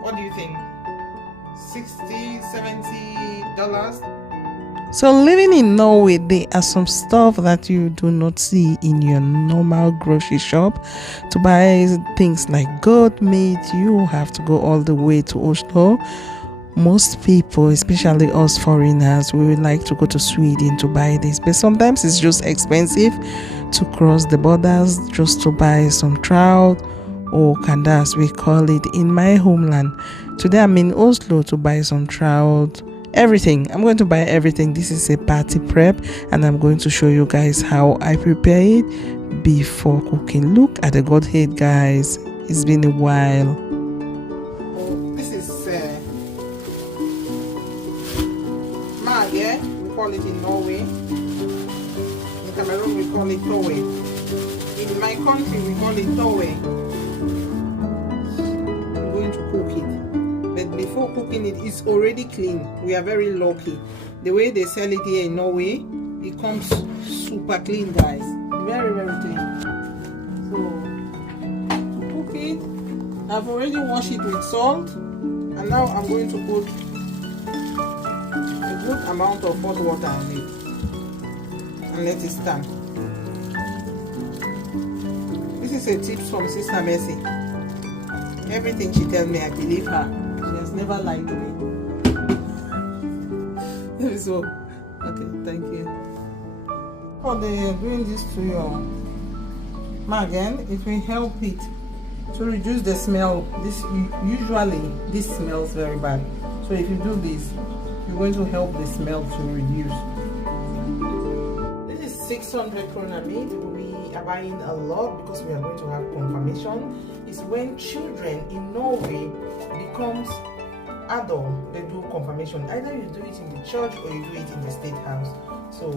What do you think? $60-$70? So living in Norway, there are some stuff that you do not see in your normal grocery shop. To buy things like goat meat, you have to go all the way to Oslo. Most people, especially us foreigners, we would like to go to Sweden to buy this, but sometimes it's just expensive to cross the borders just to buy some trout or candas, we call it in my homeland. Today I'm in Oslo to buy some trout, everything. I'm going to buy everything. This is a party prep, and I'm going to show you guys how I prepare it before cooking. Look at the goat head, guys. It's been a while. This is mag, yeah? We call it in Norway. In Cameroon we call it towe. In my country we call it towe. I'm going to cook it. But before cooking it, it's already clean. We are very lucky. The way they sell it here in Norway, it comes super clean, guys. Very, very clean. So, to cook it, I've already washed it with salt. And now I'm going to put a good amount of hot water on it. And let it stand. This is a tip from Sister Mercy. Everything she tells me, I believe her. She has never lied to me. So, okay, thank you. For doing this to your margarine, it will help it to reduce the smell. Usually this smells very bad. So if you do this, you're going to help the smell to reduce. This is 600 krona meat. We are buying a lot because we are going to have confirmation. It's when children in Norway becomes adult, they do confirmation. Either you do it in the church or you do it in the state house. So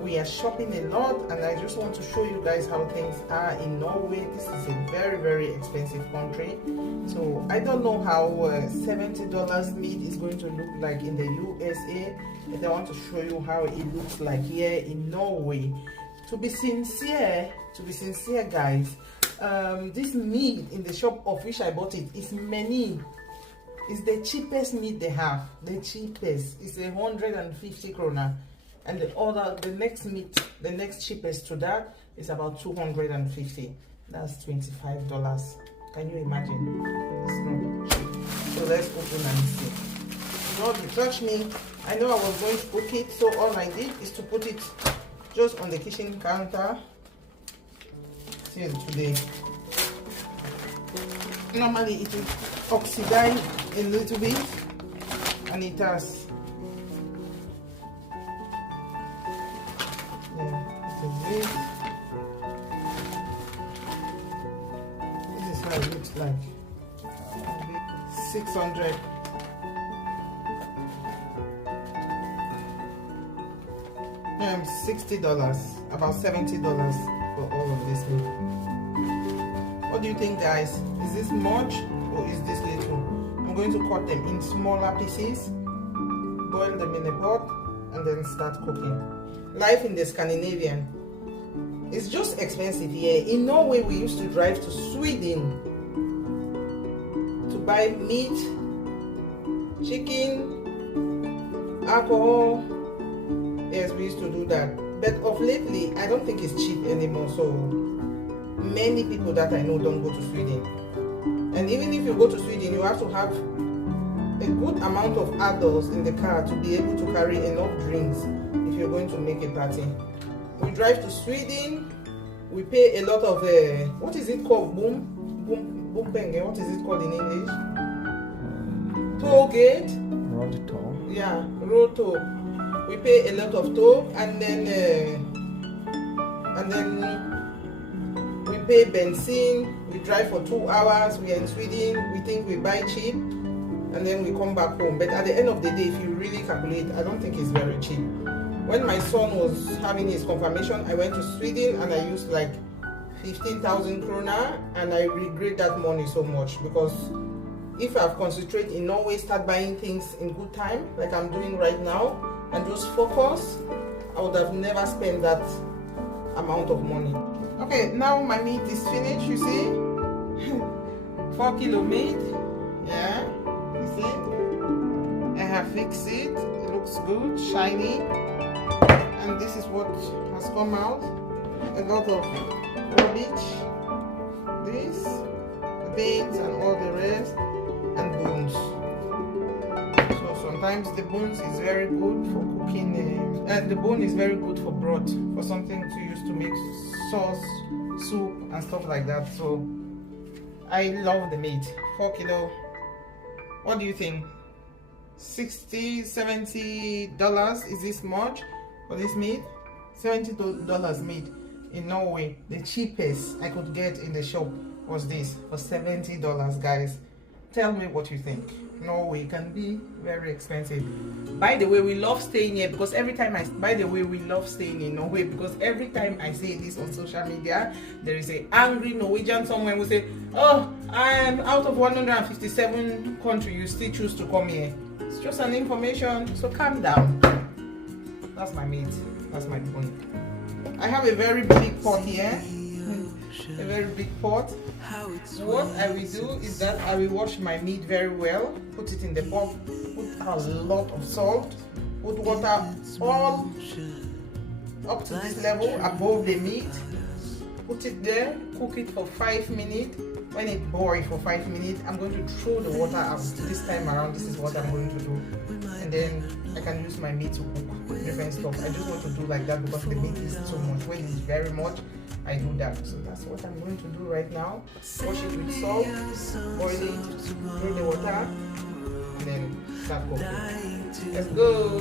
we are shopping a lot, and I just want to show you guys how things are in Norway. This is a very, very expensive country. So I don't know how $70 meat is going to look like in the USA, but I want to show you how it looks like here in Norway. To be sincere guys, this meat in the shop of which I bought it is many. It's the cheapest meat they have. The cheapest is 150 krona, and the next meat, the next cheapest to that is about 250. That's $25. Can you imagine? It's not cheap. So let's open and see. Don't touch me. I know I was going to cook it, so all I did is to put it just on the kitchen counter till today. Normally it will oxidize a little bit, and it has. Yeah, this is how it looks like. 600. $60, about $70 for all of this meat. What do you think, guys? Is this much or is this little? I'm going to cut them in smaller pieces, boil them in a pot, and then start cooking. Life in the Scandinavian, it's just expensive here. In Norway, we used to drive to Sweden to buy meat, chicken, alcohol. Yes, we used to do that. But of lately, I don't think it's cheap anymore. So many people that I know don't go to Sweden. And even if you go to Sweden, you have to have a good amount of adults in the car to be able to carry enough drinks if you're going to make a party. We drive to Sweden, we pay a lot of what is it called? Bompenge. What is it called in English? Toll gate. Road toll. Yeah, road toll. We pay a lot of toll, and then we pay benzene. We drive for 2 hours. We are in Sweden. We think we buy cheap, and then we come back home. But at the end of the day, if you really calculate, I don't think it's very cheap. When my son was having his confirmation, I went to Sweden and I used like 15,000 krona, and I regret that money so much, because if I've concentrated in Norway, start buying things in good time, like I'm doing right now, and just focus, I would have never spent that amount of money. Okay, now my meat is finished, you see. 4 kilo meat. Yeah. fix it. It looks good, shiny. And this is what has come out. A lot of rubbish. This, the veins and all the rest, and bones. So sometimes the bones is very good for cooking, and the bone is very good for broth, for something to use to make sauce, soup, and stuff like that. So I love the meat. 4 kilo. What do you think? $60-$70? Is this much for this meat? $70 meat in Norway. The cheapest I could get in the shop was this for $70, guys. Tell me what you think. Norway can be very expensive. By the way, we love staying here because every time we love staying in Norway because every time I say this on social media, there is an angry Norwegian somewhere who say, oh, I'm out of 157 countries, you still choose to come here. It's just an information, so calm down. That's my meat. That's my point. I have a very big pot here. A very big pot. What I will do is that I will wash my meat very well, put it in the pot, put a lot of salt, put water all up to this level above the meat, put it there, cook it for 5 minutes. When it boils for 5 minutes, I'm going to throw the water out. This time around, this is what I'm going to do, and then I can use my meat to cook different stuff. I just want to do like that because the meat is so much. When it's very much, I do that. So that's what I'm going to do right now. Wash it with salt, boil it, throw the water, and then start cooking. Let's go.